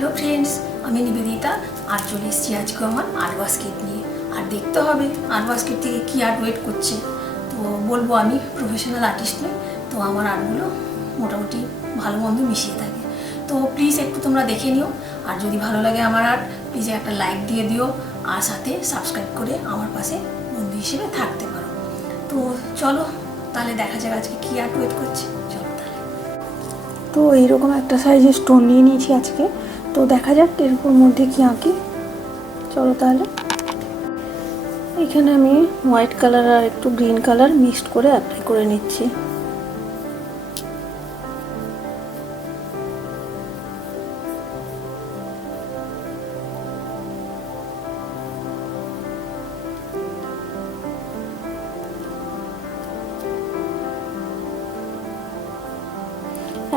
Hello friends, আমি নিবেদিতা আর চলে এসেছি আজকে আমার আর্ট বাস্কেট নিয়ে। আর দেখতে হবে আর্ট বাস্কেট থেকে কী আর্ট ওয়েট করছে। তো বলবো আমি প্রফেশনাল আর্টিস্ট নই, তো আমার আর্টগুলো মোটামুটি ভালো মন্দ মিশিয়ে থাকে। তো প্লিজ একটু তোমরা দেখে নিও, আর যদি ভালো লাগে আমার আর্ট প্লিজ একটা লাইক দিয়ে দিও, আর সাথে সাবস্ক্রাইব করে আমার পাশে বন্ধু হিসেবে থাকতে পারো। তো চলো তাহলে দেখা যাক আজকে কী আর্ট ওয়েট করছে। চলো তাহলে। তো এইরকম একটা সাইজের স্টোন নিয়ে নিয়েছি আজকে, তো দেখা যাক এরকম মধ্যে কি আঁকি। চলো তাহলে। এখানে আমি হোয়াইট কালার আর একটু গ্রিন কালার মিক্সড করে অ্যাপ্লাই করে নিচ্ছি।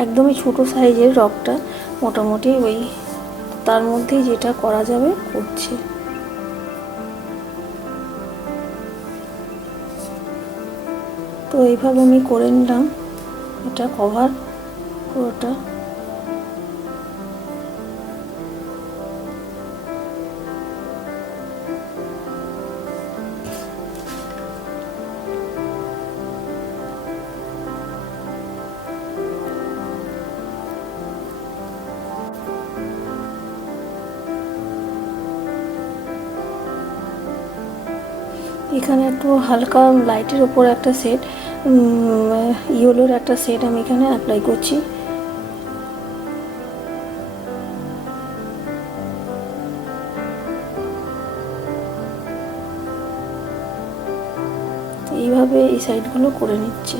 একদমই ছোট সাইজের রকটা, মোটামুটি ওই তার মধ্যেই যেটা করা যাবে করছি। তো এইভাবে আমি করে নিলাম এটা কভার পুরোটা। এখানে একটু হালকা লাইটের ওপর একটা সেট, ইয়েলোর একটা সেট আমি এখানে অ্যাপ্লাই করছি। এইভাবে এই সাইডগুলো করে নিচ্ছি।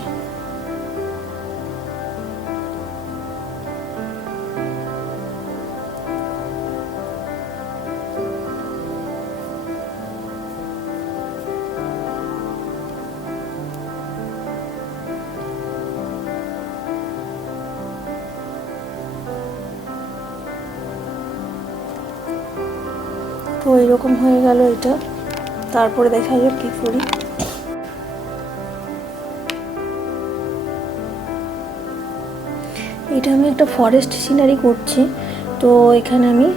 তো এরকম হয়ে গেল এটা। তারপরে দেখা যাক কি করি। এটা আমি একটা ফরেস্ট সিনারি করছি, তো এখানে আমি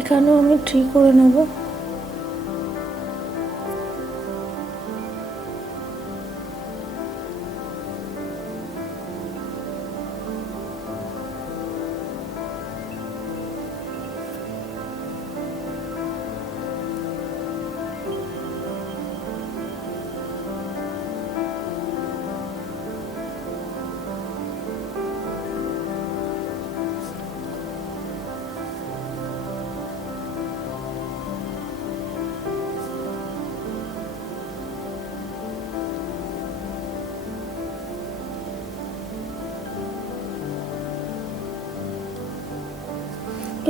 এখানেও আমি ট্রি করে নেব।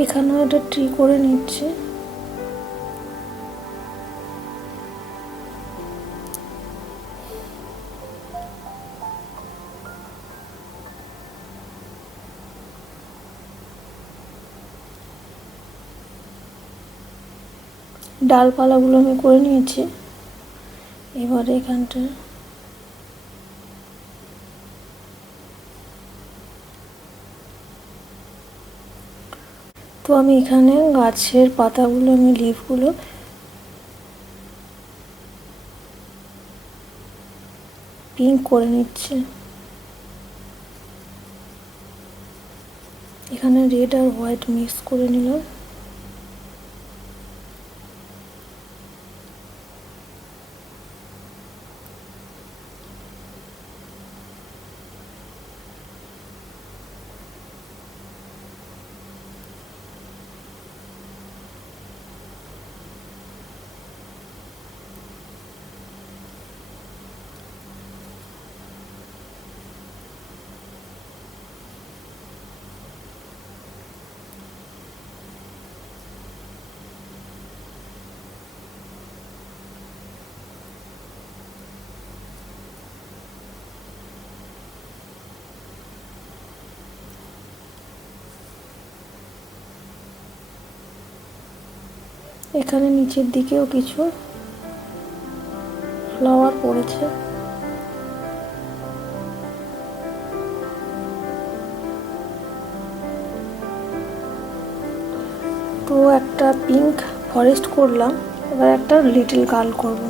এখানেও একটা ট্রি করে নিচ্ছে। ডালপালাগুলো আমি করে নিয়েছি। এবারে এখানটা তো আমি এখানে গাছের পাতাগুলো, আমি লিফগুলো পিঙ্ক করে নিচ্ছি। এখানে রেড আর হোয়াইট মিক্স করে নিলাম। এখানে নিচের দিকেও কিছু ফ্লাওয়ার পড়েছে। তো একটা পিঙ্ক ফরেস্ট করলাম, এবার একটা লিটল গার্ল করব।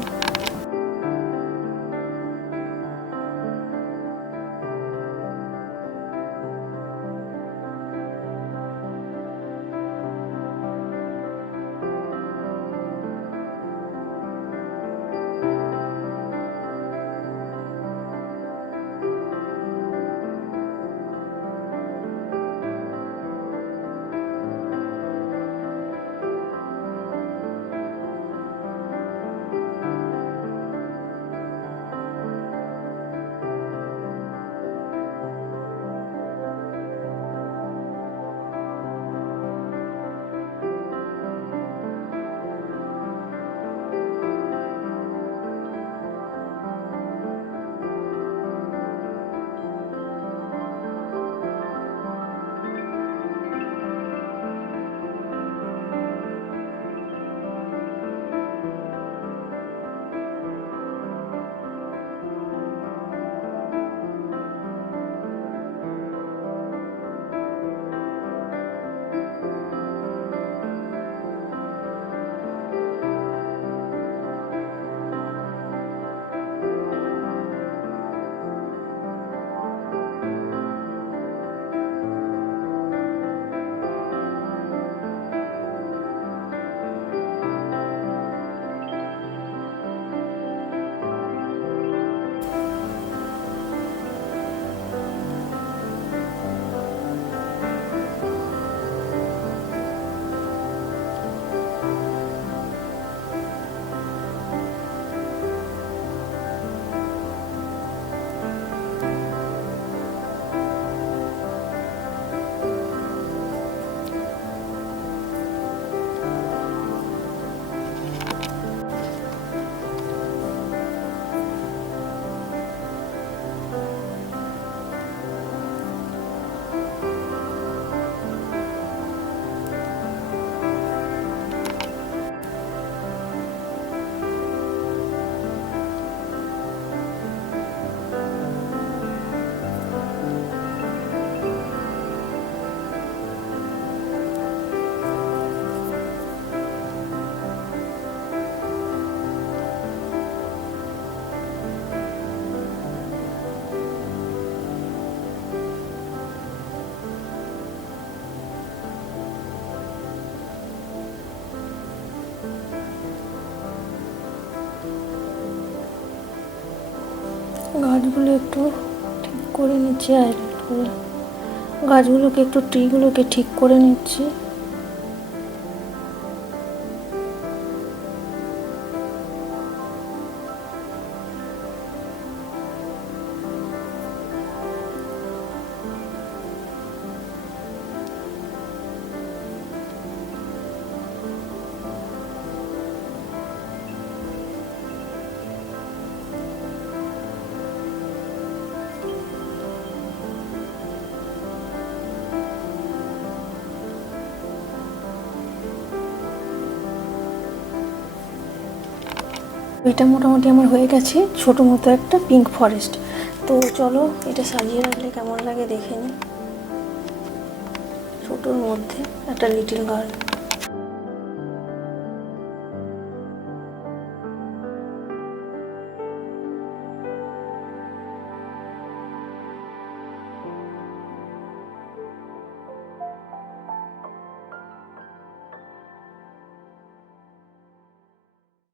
গাছগুলো একটু ঠিক করে নিচ্ছি, হাইলাইট করে গাছগুলোকে একটু ট্রিগুলোকে ঠিক করে নিচ্ছি। এটা মোটামুটি আমার হয়ে গেছে ছোটো মতো একটা পিঙ্ক ফরেস্ট। তো চলো এটা সাজিয়ে রাখলে কেমন লাগে দেখে নিই। ছোটোর মধ্যে একটা লিটল গার্ল।